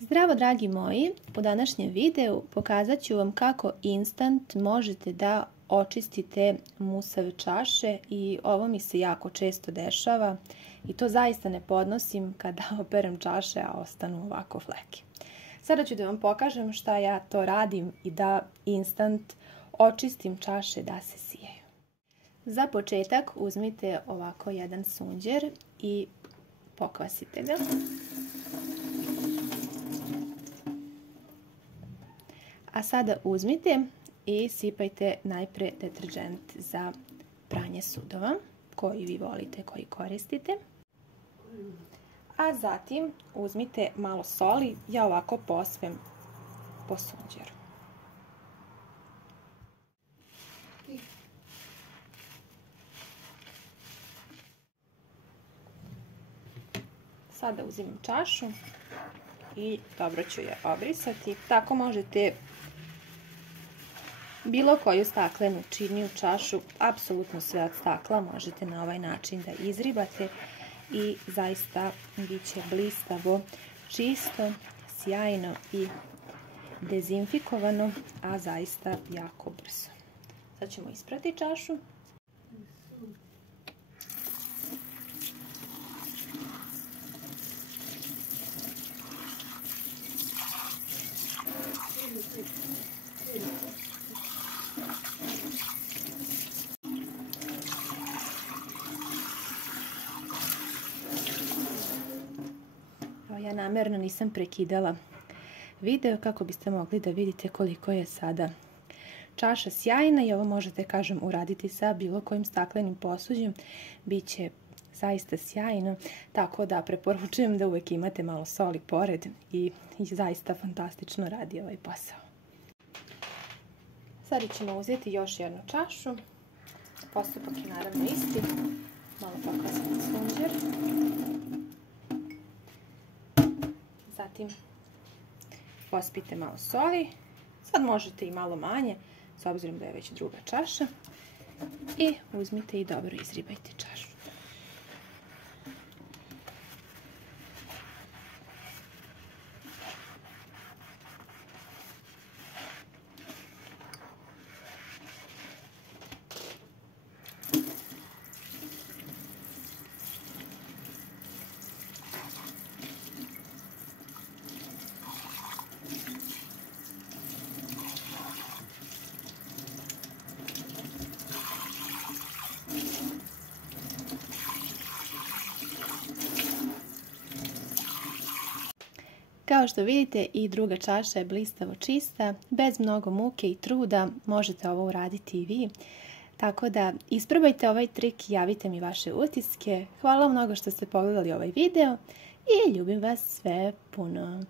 Zdravo dragi moji, u današnjem videu pokazat ću vam kako instant možete da očistite musave čaše i ovo mi se jako često dešava i to zaista ne podnosim kada operem čaše, a ostanu ovako fleke. Sada ću da vam pokažem šta ja to radim i da instant očistim čaše da se sijaju. Za početak uzmite ovako jedan sunđer i pokvasite ga. A sada uzmite i sipajte najpre deterdžent za pranje sudova, koji vi volite, koji koristite. A zatim uzmite malo soli, ja ovako posvem po sunđeru. Sada uzimam čašu i dobro ću je obrisati. Tako možete bilo koju staklenu činiju čašu, apsolutno sve od stakla možete na ovaj način da izribate i zaista bit će blistavo, čisto, sjajno i dezinfikovano, a zaista jako brzo. Sad ćemo isprati čašu. Ja namjerno nisam prekidala video kako biste mogli da vidite koliko je sada čaša sjajna i ovo možete, kažem, uraditi sa bilo kojim staklenim posuđem. Biće zaista sjajno, tako da preporučujem da uvek imate malo soli pored i zaista fantastično radi ovaj posao. Sada ćemo uzeti još jednu čašu. Postupak je naravno isti. Malo pokvasiti sunđer. Zatim pospite malo soli. Sad možete i malo manje, s obzirom da je već druga čaša. I uzmite i dobro izribajte čašu. Kao što vidite, i druga čaša je blistavo čista, bez mnogo muke i truda možete ovo uraditi i vi. Tako da isprobajte ovaj trik i javite mi vaše utiske. Hvala vam mnogo što ste pogledali ovaj video i ljubim vas sve puno.